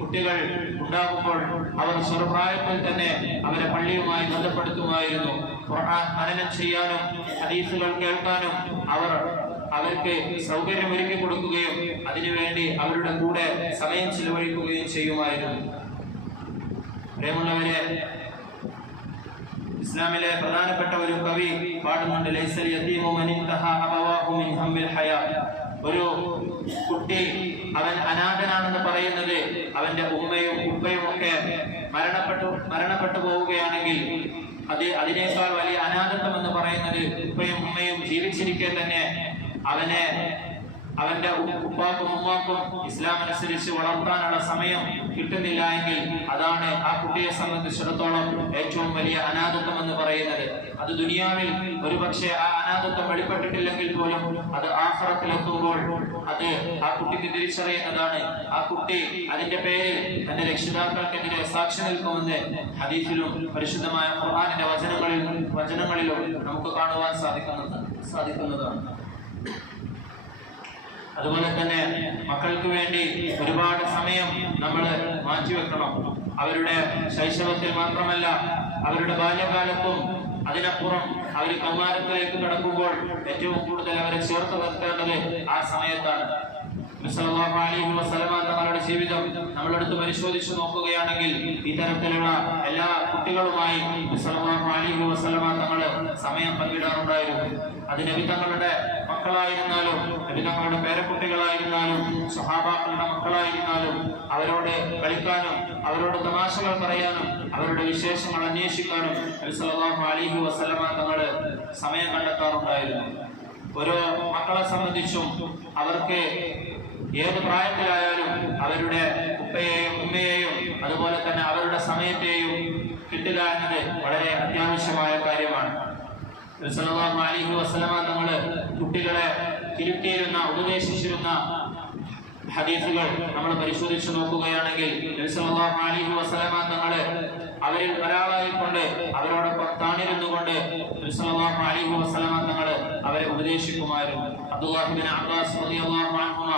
കുട്ടികൾ ഉണ്ടാകുമ്പോൾ അവർ ചെറുപ്രായത്തിൽ തന്നെ അവരെ പള്ളിയുമായി ബന്ധപ്പെടുത്തുമായിരുന്നു. ഖുർആൻ മനനം ചെയ്യാനും ഹദീസുകൾ കേൾക്കാനും അവർക്ക് സൗകര്യം ഒരുക്കി കൊടുക്കുകയും അതിനുവേണ്ടി അവരുടെ കൂടെ സമയം ചിലവഴിക്കുകയും ചെയ്യുമായിരുന്നു. പ്രിയമുള്ളവരെ, ഇസ്ലാമിലെ പ്രധാനപ്പെട്ട ഒരു കവി പാടുന്നുണ്ട്, ലൈസൽ യതീമു മൻ ഇൻതഹാ അബവാഹു മിൻ ഹമ്മിൽ ഹയാ. ഒരു കുട്ടി അവൻ അനാഥനാണെന്ന് പറയുന്നത് അവന്റെ ഉമ്മയും ഉപ്പയും ഒക്കെ മരണപ്പെട്ടു പോവുകയാണെങ്കിൽ അതിനേക്കാൾ വലിയ അനാഥത്വം എന്ന് പറയുന്നത് ഉപ്പയും ഉമ്മയും ജീവിച്ചിരിക്കെ തന്നെ അവന്റെ ഉപ്പാക്കും ഉമ്മാക്കും ഇസ്ലാം അനുസരിച്ച് വളർത്താനുള്ള സമയം കിട്ടുന്നില്ല എങ്കിൽ അതാണ് ആ കുട്ടിയെ സംബന്ധിച്ചിടത്തോളം ഏറ്റവും വലിയ അനാഥത്വം എന്ന് പറയുന്നത്. അത് ദുനിയാവിൽ ഒരുപക്ഷെ ആ അനാഥത്വം വെളിപ്പെട്ടിട്ടില്ലെങ്കിൽ പോലും അത് ആഖിറത്തിലെത്തുമ്പോൾ അത് ആ കുട്ടിക്ക് തിരിച്ചറിയുന്നതാണ്. ആ കുട്ടി അതിന്റെ പേരിൽ തന്റെ രക്ഷിതാക്കൾക്കെതിരെ സാക്ഷി നിൽക്കുമെന്ന് ഹദീസിലും പരിശുദ്ധമായ ഖുർആനിന്റെ വചനങ്ങളിലും നമുക്ക് കാണുവാൻ സാധിക്കുന്നതാണ്. അതുപോലെ തന്നെ മക്കൾക്ക് വേണ്ടി ഒരുപാട് സമയം നമ്മൾ മാറ്റിവെക്കണം. അവരുടെ ശൈശവത്തിൽ മാത്രമല്ല, അവരുടെ ബാല്യകാലത്തും അതിനപ്പുറം അവർ കൗമാരത്തിലേക്ക് കടക്കുമ്പോൾ ഏറ്റവും കൂടുതൽ അവരെ ചേർത്ത് നിർത്തേണ്ടത് ആ സമയത്താണ്. സല്ലല്ലാഹു അലൈഹി വസല്ലമ തങ്ങളുടെ ജീവിതം നമ്മളെടുത്ത് പരിശോധിച്ചു നോക്കുകയാണെങ്കിൽ ഇത്തരത്തിലുള്ള എല്ലാ കുട്ടികളുമായി സല്ലല്ലാഹു അലൈഹി വസല്ലമ തങ്ങൾ സമയം പങ്കിടാറുണ്ടായിരുന്നു. അത് നബി തങ്ങളുടെ മക്കളായിരുന്നാലും നബി തങ്ങളുടെ പേരക്കുട്ടികളായിരുന്നാലും സ്വഹാബാക്കളുടെ മക്കളായിരുന്നാലും അവരോട് കളിക്കാനും അവരോട് തമാശകൾ പറയാനും അവരുടെ വിശേഷങ്ങൾ അന്വേഷിക്കാനും നബി സല്ലല്ലാഹു അലൈഹി വസല്ലമ തങ്ങൾ സമയം കണ്ടെത്താറുണ്ടായിരുന്നു. ഓരോ മക്കളെ സംബന്ധിച്ചും അവർക്ക് ഏത് പ്രായത്തിലായാലും അവരുടെ ഉപ്പയെയും ഉമ്മയെയും അതുപോലെ തന്നെ അവരുടെ സമയത്തെയും കിട്ടുക എന്നത് വളരെ അത്യാവശ്യമായ കാര്യമാണ്. സല്ലല്ലാഹു അലൈഹി വസല്ലമ തങ്ങൾ കുട്ടികളെ തിരുത്തിയിരുന്ന ഉപദേശിച്ചിരുന്ന ഹദീസുകൾ നമ്മൾ പരിശോധിച്ചു നോക്കുകയാണെങ്കിൽ സല്ലല്ലാഹു അലൈഹി വസല്ലമ തങ്ങൾ അവരിൽ ഒരാളായിക്കൊണ്ട് അവരോടൊപ്പം താണിരുന്നുകൊണ്ട് സല്ലല്ലാഹു അലൈഹി വസല്ലമ തങ്ങൾ അവരെ ഉപദേശിക്കുമായിരുന്നു. അബ്ദുല്ലാഹി ഇബ്നു അബ്ബാസ് റളിയല്ലാഹു അൻഹുമ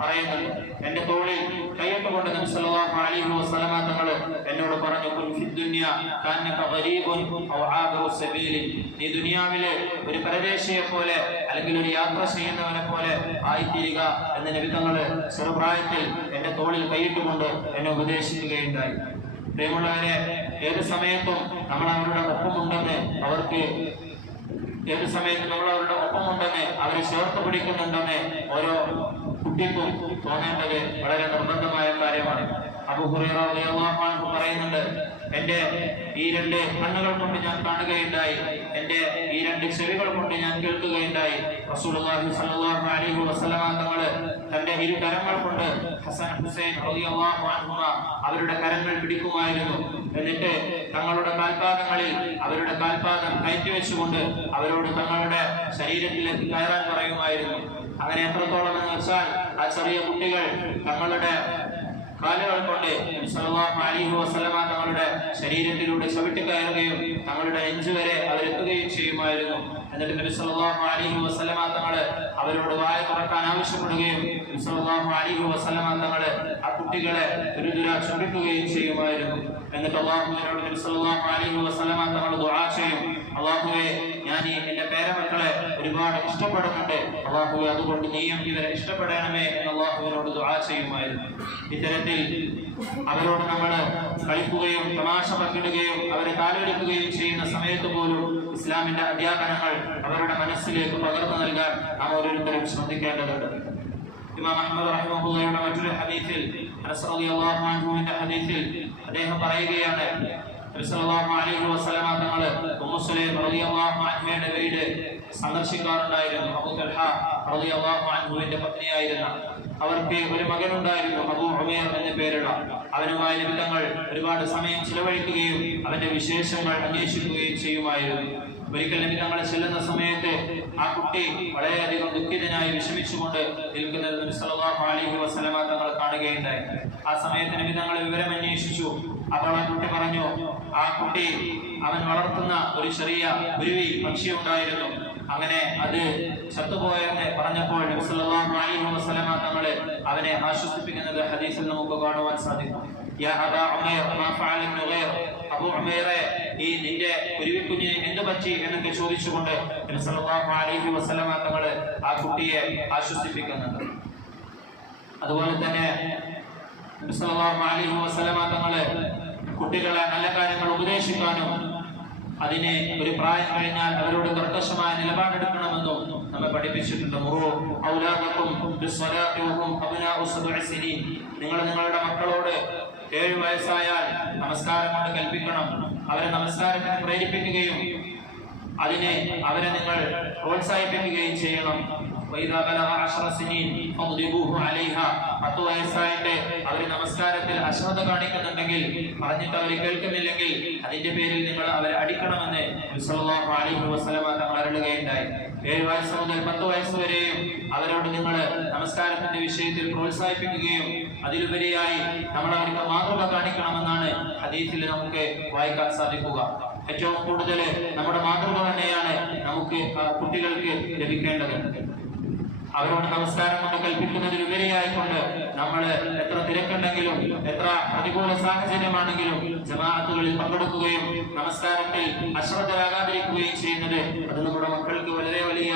പറയുന്നുണ്ട്, എന്റെ തോളിൽ കൈയിട്ടുകൊണ്ട് നബി സല്ലല്ലാഹു അലൈഹി വസല്ലമ തങ്ങൾ എന്നോട് പറഞ്ഞു, കുൻ ഫിദ് ദുനിയ കഅന്നക ഗരീബുൻ ഔ ആബിറു സബീൽ, നീ ദുനിയാവിലെ ഒരു പരദേശിയെ പോലെ അല്ലെങ്കിൽ ഒരു യാത്ര ചെയ്യുന്നവനെ പോലെ ആയിത്തീരുക എന്ന് നബി തങ്ങൾ ചെറുപ്രായത്തിൽ എന്റെ തോളിൽ കൈയിട്ടുകൊണ്ട് എന്നെ ഉപദേശിക്കുകയുണ്ടായി. പ്രിയമുള്ളവരെ, ഏത് സമയത്തും നമ്മൾ അവരുടെ ഒപ്പമുണ്ടെന്ന് അവരെ ചേർത്ത് പിടിക്കുന്നുണ്ടെന്ന് ഓരോ കുട്ടിക്കും തോന്നേണ്ടത് വളരെ നിർബന്ധമായ കാര്യമാണ്. അബൂ ഹുറൈറ റളിയല്ലാഹു അൻഹു പറയുന്നുണ്ട്, എന്റെ ഈ രണ്ട് കണ്ണുകൾ കൊണ്ട് ഞാൻ കാണുകയുണ്ടായി, എന്റെ ഈ രണ്ട് ചെവികൾ കൊണ്ട് ഞാൻ കേൾക്കുകയുണ്ടായി. റസൂലുള്ളാഹി സ്വല്ലല്ലാഹു അലൈഹി വസല്ലമ തങ്ങൾ തന്റെ ഇരു കരങ്ങൾ കൊണ്ട് ഹസൻ ഹുസൈൻ റളിയല്ലാഹു അൻഹുമ അവരുടെ കരങ്ങൾ പിടിക്കുമായിരുന്നു. എന്നിട്ട് തങ്ങളുടെ കാൽപാദങ്ങളിൽ അവരുടെ കാൽപാദം കയറ്റിവെച്ചുകൊണ്ട് അവരോട് തങ്ങളുടെ ശരീരത്തിലേക്ക് കയറാൻ പറയുമായിരുന്നു. അങ്ങനെ എത്രത്തോളം എന്ന് വെച്ചാൽ ആ ചെറിയ കുട്ടികൾ തങ്ങളുടെ കാലുകൾ കൊണ്ട് സല്ലല്ലാഹു അലൈഹി വസല്ലമ തങ്ങളുടെ ശരീരത്തിലൂടെ ചവിട്ടി കയറുകയും തങ്ങളുടെ നെഞ്ച് വരെ അവരെത്തുകയും ചെയ്യുമായിരുന്നു. എന്നിട്ട് നബി സല്ലല്ലാഹു അലൈഹി വസല്ലമ തങ്ങൾ അവരോട് വായ തുറക്കാൻ ആവശ്യപ്പെടുകയും സല്ലല്ലാഹു അലൈഹി വസല്ലമ തങ്ങൾ ആ കുട്ടികളെ തുരുതുര ചുംബിക്കുകയും ചെയ്യുമായിരുന്നു. എന്നിട്ട് അല്ലാഹുവിനോട് നബി സല്ലല്ലാഹു അലൈഹി വസല്ലമ തങ്ങൾ ദുആ ചെയ്യും, അല്ലാഹുവേ, ഞാൻ എന്റെ പേരമക്കളെ ഒരുപാട് ഇഷ്ടപ്പെടുന്നുണ്ട്, അല്ലാഹുവേ, അതുകൊണ്ട് നീയും ഇവരെ ഇഷ്ടപ്പെടണമേ എന്ന് അല്ലാഹുവിനോട് ദുആ ചെയ്യുമായിരുന്നു. ഇത്തരത്തിൽ അവരോട് നമ്മൾ കളിക്കുകയും തമാശ പങ്കിടുകയും അവരെ താലോലിക്കുകയും ചെയ്യുന്ന സമയത്ത് പോലും ഇസ്ലാമിന്റെ അധ്യാപനങ്ങൾ അവരുടെ മനസ്സിലേക്ക് പകർന്നു നൽകാൻ നാം ഓരോരുത്തരും ശ്രദ്ധിക്കേണ്ടതുണ്ട്. ഇമാം അഹ്മദ് റഹിമഹുള്ളാഹിയുടെ മറ്റൊരു ഹദീസിൽ അനസ് റളിയല്ലാഹു അൻഹുവിന്റെ ഹദീസിൽ അദ്ദേഹം പറയുകയാണ്, നബി സല്ലല്ലാഹു അലൈഹി വസല്ലമ തങ്ങൾ ഉമ്മു സുലൈം റളിയല്ലാഹു അൻഹയുടെ വീട് സന്ദർശിക്കാറുണ്ടായിരുന്നു. അബൂ തൽഹ റളിയല്ലാഹു അൻഹുവിന്റെ പത്നിയായിരുന്ന അവർക്ക് ഒരു മകനുണ്ടായിരുന്നു, അബൂ ഉമൈർ എന്ന പേരുള്ള. അവനുമായി നബി തങ്ങൾ ഒരുപാട് സമയം ചിലവഴിക്കുകയും അവന്റെ വിശേഷങ്ങൾ അന്വേഷിക്കുകയും ചെയ്യുമായിരുന്നു. ഒരിക്കൽ നബി തങ്ങൾ ചെല്ലുന്ന സമയത്ത് ആ കുട്ടി വളരെയധികം ദുഃഖിതനായി വിഷമിച്ചുകൊണ്ട് നിൽക്കുന്നത് നബി സല്ലല്ലാഹു അലൈഹി വസല്ലമ തങ്ങൾ കാണുകയുണ്ടായി. ആ സമയത്ത് നബി തങ്ങൾ വിവരം അന്വേഷിച്ചു. അപ്പോൾ ആ കുട്ടി പറഞ്ഞു, ആ കുട്ടി അവൻ വളർത്തുന്ന ഒരു ചെറിയ കുരുവി പക്ഷി ഉണ്ടായിരുന്നു, അങ്ങനെ അത് ചത്തുപോയെന്ന് പറഞ്ഞപ്പോൾ നബി സല്ലല്ലാഹു അലൈഹി വസല്ലമ തങ്ങൾ അവനെ ആശ്വസിപ്പിക്കുന്നത് ഹദീസിൽ നമുക്ക് കാണുവാൻ സാധിക്കും. യാ അബാ ഉമൈർ മാ ഫഅല ഇബ്നു ഗൈർ, അബൂ ഉമൈറെ, ഈ നിന്റെ കുരുവിക്കുഞ്ഞിന് എന്ത് പറ്റി എന്നൊക്കെ ചോദിച്ചുകൊണ്ട് നബി സല്ലല്ലാഹു അലൈഹി വസല്ലമ തങ്ങൾ ആ കുട്ടിയെ ആശ്വസിപ്പിക്കുന്നുണ്ട്. അതുപോലെ തന്നെ നബി സല്ലല്ലാഹു അലൈഹി വസല്ലമ തങ്ങൾ കുട്ടികളെ നല്ല കാര്യങ്ങൾ ഉപദേശിക്കാനും അതിനെ ഒരു പ്രായം കഴിഞ്ഞാൽ അവരോട് കർക്കശമായ നിലപാടെടുക്കണമെന്നും നമ്മെ പഠിപ്പിച്ചിട്ടുണ്ട്. നിങ്ങൾ നിങ്ങളുടെ മക്കളോട് 7 വയസ്സായാൽ നമസ്കാരം കൊണ്ട് കൽപ്പിക്കണം, അവരെ നമസ്കാരത്തിന് പ്രേരിപ്പിക്കുകയും അതിനെ അവരെ നിങ്ങൾ പ്രോത്സാഹിപ്പിക്കുകയും ചെയ്യണം. 10 വയസ്സായിട്ട് അവർ നമസ്കാരത്തിൽ അശ്രദ്ധ കാണിക്കുന്നുണ്ടെങ്കിൽ, പറഞ്ഞിട്ട് അവർ കേൾക്കുന്നില്ലെങ്കിൽ അതിന്റെ പേരിൽ നിങ്ങൾ അവരെ അടിക്കണമെന്ന് സല്ലല്ലാഹു അലൈഹി വസല്ലമ തങ്ങൾ അരുളുകയുണ്ടായി. 7 വയസ്സ് മുതൽ 10 വയസ്സ് വരെയും അവരോട് നിങ്ങൾ നമസ്കാരത്തിന്റെ വിഷയത്തിൽ പ്രോത്സാഹിപ്പിക്കുകയും അതിലുപരിയായി നമ്മൾ അവർക്ക് മാതൃക കാണിക്കണമെന്നാണ് ഹദീസിൽ നമുക്ക് വായിക്കാൻ സാധിക്കുക. ഏറ്റവും കൂടുതൽ നമ്മുടെ മാതൃക തന്നെയാണ് നമുക്ക് കുട്ടികൾക്ക് ലഭിക്കേണ്ടത്. അവരോട് നമസ്കാരം കൊണ്ട് കൽപ്പിക്കുന്നതിലുപരിയായിക്കൊണ്ട് നമ്മൾ എത്ര തിരക്കുണ്ടെങ്കിലും എത്ര പ്രതികൂല സാഹചര്യമാണെങ്കിലും ജമാഅത്തുകളിൽ പങ്കെടുക്കുകയും നമസ്കാരത്തിൽ അശ്രദ്ധരാകാതിരിക്കുകയും ചെയ്യുന്നത് അത് നമ്മുടെ മക്കൾക്ക് വളരെ വലിയ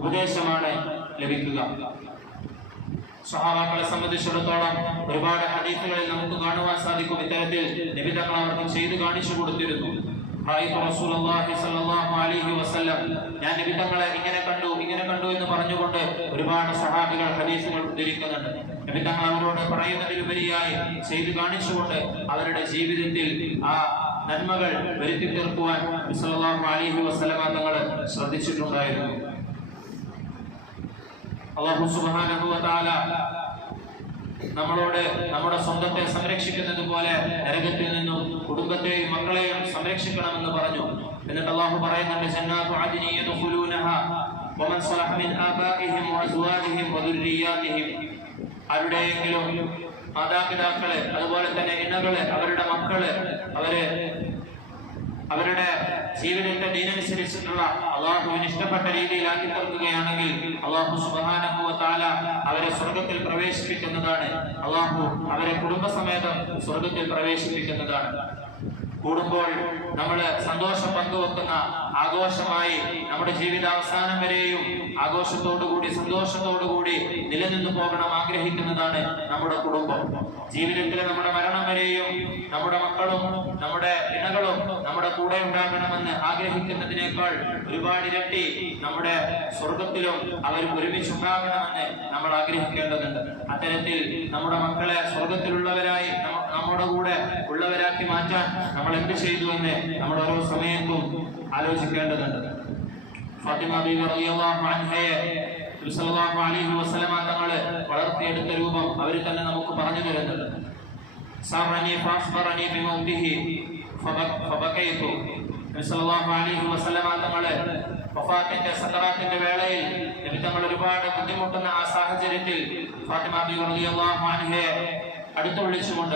ഉപദേശമാണ് ലഭിക്കുക. സ്വഹാബാക്കളെ സംബന്ധിച്ചിടത്തോളം ഒരുപാട് ഹദീസുകളിൽ നമുക്ക് കാണുവാൻ സാധിക്കും ഇത്തരത്തിൽ നബി തങ്ങൾ അവർക്ക് ചെയ്തു കാണിച്ചു കൊടുത്തിരുന്നു. റസൂലുള്ളാഹി സ്വല്ലല്ലാഹു അലൈഹി വസല്ലം, ഞാൻ നബി തങ്ങളെ ഇങ്ങനെ കണ്ടു എന്ന് പറഞ്ഞുകൊണ്ട് ഒരുപാട് സ്വഹാബികൾ ഹദീസുകൾ ഉദ്ധരിക്കുന്നുണ്ട്. നബി തങ്ങൾ അവരോട് പറയുന്നതിലുപരിയായി ചെയ്തു കാണിച്ചുകൊണ്ട് അവരുടെ ജീവിതത്തിൽ ആ നന്മകൾ വരുത്തി തീർക്കുവാൻ സ്വല്ലല്ലാഹു അലൈഹി വസല്ലം തങ്ങൾ ശ്രദ്ധിച്ചിട്ടുണ്ടായിരുന്നു. അല്ലാഹു സുബ്ഹാനഹു വ തആല നമ്മളോട് നമ്മുടെ സ്വന്തത്തെ സംരക്ഷിക്കുന്നത് പോലെ നരകത്തിൽ നിന്നും കുടുംബത്തെയും മക്കളെയും സംരക്ഷിക്കണമെന്ന് പറഞ്ഞു. എന്നിട്ട് അല്ലാഹു പറയുന്നുണ്ട്, ജന്നാത്തു അദ്നി യദ്ഖുലൂനഹാ വമൻ സ്വലഹ മിൻ ആബാഇഹിം വഅസ്വാജിഹിം വദുർരിയാതിഹിം. ആരുടെയെങ്കിലും മാതാപിതാക്കള്, അതുപോലെ തന്നെ ഇണകള്, അവരുടെ മക്കള്, അവരുടെ ജീവിതത്തെ ദീനനുസരിച്ചിട്ടുള്ള അള്ളാഹുവിന് ഇഷ്ടപ്പെട്ട രീതിയിലാക്കി തീർക്കുകയാണെങ്കിൽ അള്ളാഹു സുബ്ഹാനഹു വ തആല അവരെ സ്വർഗത്തിൽ പ്രവേശിപ്പിക്കുന്നതാണ്. അള്ളാഹു അവരെ കുടുംബസമേതം സ്വർഗത്തിൽ പ്രവേശിപ്പിക്കുന്നതാണ്. കൂടുമ്പോൾ നമ്മൾ സന്തോഷം പങ്കുവെക്കുന്ന ആഘോഷമായി നമ്മുടെ ജീവിതാവസാനം വരെയും ആഘോഷത്തോടുകൂടി സന്തോഷത്തോടുകൂടി നിലനിന്നു പോകണം ആഗ്രഹിക്കുന്നതാണ് നമ്മുടെ കുടുംബം. ജീവിതത്തിൽ നമ്മുടെ മരണം വരെയും നമ്മുടെ മക്കളും നമ്മുടെ ഇണകളും നമ്മുടെ കൂടെ ഉണ്ടാകണമെന്ന് ആഗ്രഹിക്കുന്നതിനേക്കാൾ ഒരുപാട് ഇരട്ടി നമ്മുടെ സ്വർഗത്തിലും അവർ ഒരുമിച്ചുണ്ടാകണമെന്ന് നമ്മൾ ആഗ്രഹിക്കേണ്ടതുണ്ട്. അത്തരത്തിൽ നമ്മുടെ മക്കളെ സ്വർഗത്തിലുള്ളവരായി നമ്മുടെ കൂടെ ഉള്ളവരാക്കി മാറ്റാൻ നമ്മൾ എന്ത് ചെയ്തു എന്ന് നമ്മൾ ഓരോ സമയത്തും ആലോചിക്കേണ്ടതുണ്ട്. ഫാത്തിമ ബീവി റളിയല്ലാഹു അൻഹയെ നബി സല്ലല്ലാഹു അലൈഹി വസല്ലമ തങ്ങൾ വളർത്തിയെടുത്ത രൂപം അവർ തന്നെ നമുക്ക് പറഞ്ഞു തരുന്നുണ്ട്. സാറനി ഫാഖ്ബറനി ബിമൗതിഹി ഫബകൈതു. നബി സല്ലല്ലാഹു അലൈഹി വസല്ലമ തങ്ങൾ വഫാത്തിന്റെ സക്കറാത്തിന്റെ വേളയിൽ നബി തങ്ങൾ ഒരുപാട് ബുദ്ധിമുട്ടുന്ന ആ സാഹചര്യത്തിൽ ഫാത്തിമ ബീവി റളിയല്ലാഹു അൻഹയെ അടുത്ത് വിളിച്ചുകൊണ്ട്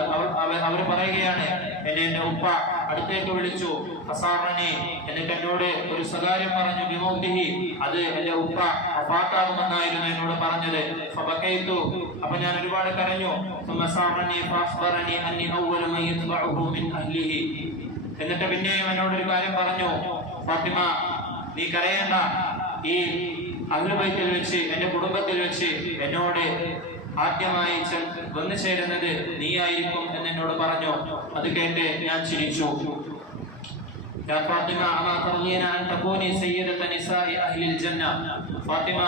അവർ പറയുകയാണ്, എന്റെ ഉപ്പ അടുത്തേക്ക് വിളിച്ചു, ഫസാറനി, എന്നിട്ട് എന്നോട് ഒരു സ്വകാര്യം പറഞ്ഞു, ബിമൗതിഹി, അത് എന്റെ ഉപ്പ വഫാത്താകുമെന്നായിരുന്നു എന്നോട് പറഞ്ഞത്. ഫബകൈതു, അപ്പോൾ ഞാൻ ഒരുപാട് കരഞ്ഞു. ഫമസാറനി ഫഅഖ്ബറനി അന്നി അവ്വലു മൻ യത്ബഉഹു മിൻ അഹ്ലിഹി. എന്നിട്ട് പിന്നെയും എന്നോട് ഒരു കാര്യം പറഞ്ഞു, ഫാത്തിമ, നീ കരയേണ്ട, ഈ അഹ്ലു ബൈത്തിൽ വെച്ച്, എന്റെ കുടുംബത്തിൽ വെച്ച് എന്നോട് ആദ്യമായി വന്നു ചേരുന്നത് നീയായിരിക്കും എന്ന് എന്നോട് പറഞ്ഞു. അത് കേട്ട് ഞാൻ ചിരിച്ചു. ഫാത്തിമ, അമാ തർളീന അൻ തകൂനി സയ്യിദത നിസാഇ അഹ്ലിൽ ജന്ന. ഫാത്തിമ,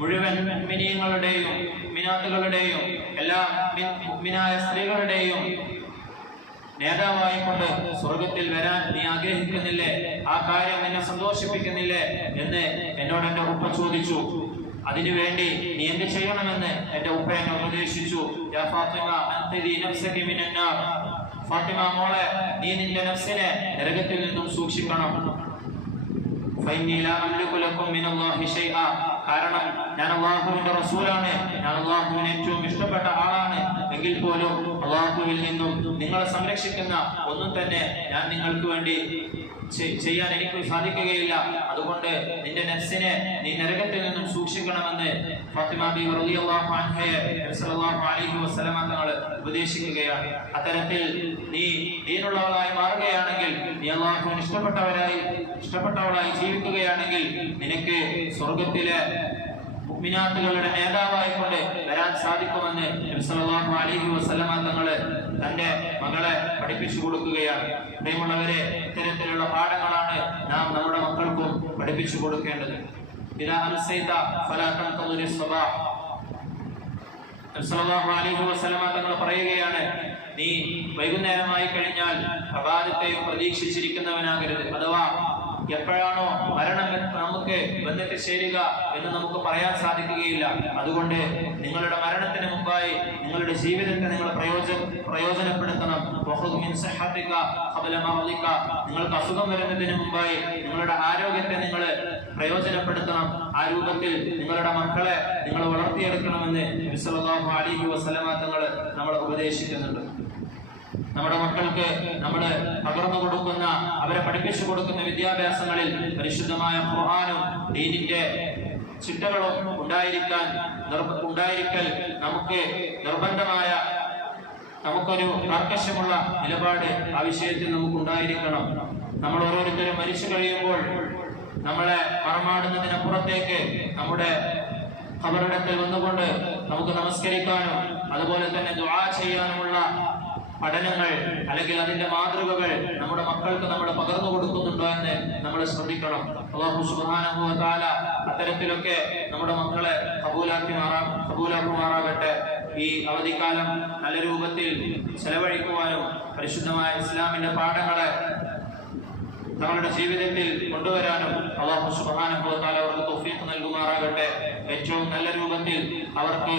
മുഴുവൻ മുഅ്മിനീങ്ങളുടെയും മുഅ്മിനാത്തുകളുടെയും എല്ലാ മുഅ്മിനായ സ്ത്രീകളുടെയും നേതാവായിക്കൊണ്ട് സ്വർഗത്തിൽ വരാൻ നീ ആഗ്രഹിക്കുന്നില്ലേ? ആ കാര്യം എന്നെ സന്തോഷിപ്പിക്കുന്നില്ലേ എന്ന് എന്നോട് എന്റെ ഉപ്പ ചോദിച്ചു. അതിനുവേണ്ടി നീ എന്ത് ചെയ്യണമെന്ന് എന്റെ ഉപ്പ എന്നെ ഉപദേശിച്ചു. യാ ഫാത്തിമ അൻതദി നഫ്സക മിനൻ നാർ. ഫാത്തിമ മോളെ, നീ നിന്റെ നഫ്സിനെ നരകത്തിൽ നിന്നും സൂക്ഷിക്കണം. ഫഇന്നി ലാ അംലികു ലക്കും മിനല്ലാഹി ശൈഅ. കാരണം ഞാൻ അല്ലാഹുവിന്റെ റസൂലാണ്, ഞാൻ അല്ലാഹുവിന് ഏറ്റവും ഇഷ്ടപ്പെട്ട ആളാണ്. എങ്കിൽ പോലും അല്ലാഹുവിൽ നിന്നും നിങ്ങളെ സംരക്ഷിക്കുന്ന ഒന്നും തന്നെ ഞാൻ നിങ്ങൾക്ക് വേണ്ടി ചെയ്യാൻ എനിക്ക് സാധിക്കുകയില്ല. അതുകൊണ്ട് നിന്റെ നഫ്സിനെ നീ നരകത്തിൽ നിന്നും സൂക്ഷിക്കണമെന്ന് ഫാത്തിമ ബീവി റളിയല്ലാഹു അൻഹയെ നബി സല്ലല്ലാഹു അലൈഹി വസല്ലമ തങ്ങൾ ഉപദേശിക്കുകയാണ്. അത്തരത്തിൽ നീ ദീനുള്ളവളായി മാറുകയാണെങ്കിൽ, നീ അല്ലാഹുവിന് ഇഷ്ടപ്പെട്ടവളായി ജീവിക്കുകയാണെങ്കിൽ നിനക്ക് സ്വർഗത്തിലെ മുഅ്മിനാത്തുകളുടെ നേതാവായിക്കൊണ്ട് വരാൻ സാധിക്കുമെന്ന് നബി സല്ലല്ലാഹു അലൈഹി വസല്ലമ തങ്ങൾ തന്റെ മകളെ പഠിപ്പിച്ചു കൊടുക്കുകയാണ്. പ്രിയമുള്ളവരെ, ഇത്തരത്തിലുള്ള പാഠങ്ങളാണ് നാം നമ്മുടെ മക്കൾക്കും പഠിപ്പിച്ചു കൊടുക്കേണ്ടത്. ഇദാ അംസൈത ഫലാ തൻതദിരി സ്വബാഹ്. നബി സല്ലല്ലാഹു അലൈഹി വസല്ലമ തങ്ങൾ പറയുകയാണ്, നീ വൈകുന്നേരമായി കഴിഞ്ഞാൽ പ്രഭാതത്തെയും പ്രതീക്ഷിച്ചിരിക്കുന്നവനാകരുത്. അഥവാ എപ്പോഴാണോ മരണം നമുക്ക് ബന്ധത്തിൽ ചേരുക എന്ന് നമുക്ക് പറയാൻ സാധിക്കുകയില്ല. അതുകൊണ്ട് നിങ്ങളുടെ മരണത്തിന് മുമ്പായി നിങ്ങളുടെ ജീവിതത്തെ നിങ്ങൾ പ്രയോജനപ്പെടുത്തണം. നിങ്ങൾക്ക് അസുഖം വരുന്നതിന് മുമ്പായി നിങ്ങളുടെ ആരോഗ്യത്തെ നിങ്ങൾ പ്രയോജനപ്പെടുത്തണം. ആ രൂപത്തിൽ നിങ്ങളുടെ മക്കളെ നിങ്ങൾ വളർത്തിയെടുക്കണമെന്ന് നബി സല്ലല്ലാഹു അലൈഹി വസല്ലമ തങ്ങൾ നമ്മളെ ഉപദേശിക്കുന്നുണ്ട്. നമ്മുടെ മക്കൾക്ക് നമ്മൾ പകർന്നു കൊടുക്കുന്ന, അവരെ പഠിപ്പിച്ചു കൊടുക്കുന്ന വിദ്യാഭ്യാസങ്ങളിൽ പരിശുദ്ധമായ ഖുർആനും ദീനിന്റെ ചിട്ടകളും ഉണ്ടായിരിക്കൽ നമുക്ക് നിർബന്ധമായ, നമുക്കൊരു കർക്കശമുള്ള നിലപാട് ആ വിഷയത്തിൽ നമുക്കുണ്ടായിരിക്കണം. നമ്മൾ ഓരോരുത്തരും മരിച്ചു കഴിയുമ്പോൾ നമ്മളെ മറമാടുന്നതിനപ്പുറത്തേക്ക് നമ്മുടെ ഖബറിടത്തിൽ വന്നുകൊണ്ട് നമുക്ക് നമസ്കരിക്കാനും അതുപോലെ തന്നെ ദുആ ചെയ്യാനുമുള്ള പഠനങ്ങൾ അല്ലെങ്കിൽ അതിന്റെ മാതൃകകൾ നമ്മുടെ മക്കൾക്ക് നമ്മൾ പകർന്നു കൊടുക്കുന്നുണ്ടോ എന്ന് നമ്മൾ ശ്രദ്ധിക്കണം. അല്ലാഹു സുബ്ഹാനഹു വ തആല അത്തരത്തിലൊക്കെ നമ്മുടെ മക്കളെ കബൂലാക്കുമാറാകട്ടെ. ഈ അവധിക്കാലം നല്ല രൂപത്തിൽ ചെലവഴിക്കുവാനും പരിശുദ്ധമായ ഇസ്ലാമിന്റെ പാഠങ്ങളെ തങ്ങളുടെ ജീവിതത്തിൽ കൊണ്ടുവരാനും അല്ലാഹു സുബ്ഹാനഹു വ തആല അവർക്ക് തൗഫീഖ് നൽകുമാറാകട്ടെ. ഏറ്റവും നല്ല രൂപത്തിൽ അവർക്ക്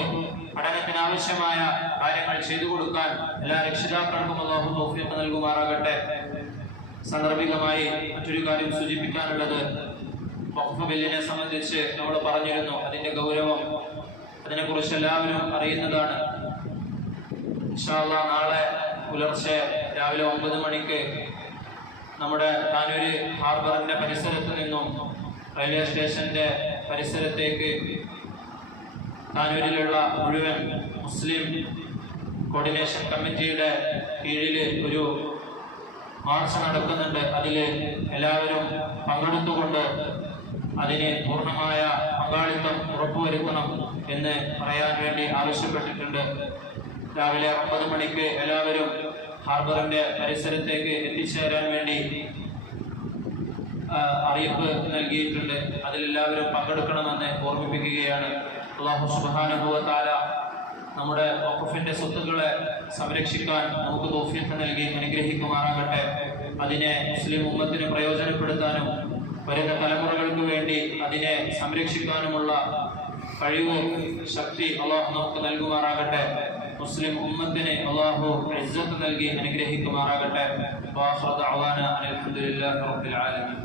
പഠനത്തിന് ആവശ്യമായ കാര്യങ്ങൾ ചെയ്തു കൊടുക്കാൻ എല്ലാ രക്ഷിതാക്കൾക്കും അല്ലാഹു തൗഫീഖ് നൽകുമാറാകട്ടെ. സാന്ദർഭികമായി മറ്റൊരു കാര്യം സൂചിപ്പിക്കാനുള്ളത്, വഖഫ് ബില്ലിനെ സംബന്ധിച്ച് നമ്മൾ പറഞ്ഞിരുന്നു. അതിന്റെ ഗൗരവം അതിനെക്കുറിച്ച് എല്ലാവരും അറിയുന്നതാണ്. ഇൻഷാ അല്ലാഹ് നാളെ പുലർച്ചെ രാവിലെ 9 മണിക്ക് നമ്മുടെ താനൂര് ഹാർബറിന്റെ പരിസരത്ത് നിന്നും റെയിൽവേ സ്റ്റേഷന്റെ പരിസരത്തേക്ക് താനൂരിലുള്ള മുഴുവൻ മുസ്ലിം കോർഡിനേഷൻ കമ്മിറ്റിയുടെ കീഴിൽ ഒരു മാർച്ച് നടക്കുന്നുണ്ട്. അതിൽ എല്ലാവരും പങ്കെടുത്തുകൊണ്ട് അതിന് പൂർണ്ണമായ പങ്കാളിത്തം ഉറപ്പുവരുത്തണം എന്ന് പറയാൻ വേണ്ടി ആവശ്യപ്പെട്ടിട്ടുണ്ട്. രാവിലെ 9 മണിക്ക് എല്ലാവരും ഹാർബറിന്റെ പരിസരത്തേക്ക് എത്തിച്ചേരാൻ വേണ്ടി അറിയിപ്പ് നൽകിയിട്ടുണ്ട്. അതിലെല്ലാവരും പങ്കെടുക്കണമെന്ന് ഓർമ്മിപ്പിക്കുകയാണ്. അല്ലാഹു സുബ്ഹാനഹു വ തആല നമ്മുടെ വഖഫിന്റെ സ്വത്തുക്കളെ സംരക്ഷിക്കാൻ നമുക്ക് തൗഫീഖ് നൽകി അനുഗ്രഹിക്കുമാറാകട്ടെ. അതിനെ മുസ്ലിം ഉമ്മത്തിന് പ്രയോജനപ്പെടുത്താനും വരുന്ന തലമുറകൾക്ക് വേണ്ടി അതിനെ സംരക്ഷിക്കാനുമുള്ള കഴിവ്, ശക്തി അല്ലാഹു നമുക്ക് നൽകുമാറാകട്ടെ. മുസ്ലിം ഉമ്മത്തിന് അല്ലാഹു ഇസ്സത്ത് നൽകി അനുഗ്രഹിക്കുമാറാകട്ടെ. വആഖിറു ദഅവാനാ അൽഹംദുലില്ലാഹി റബ്ബിൽ ആലമീൻ.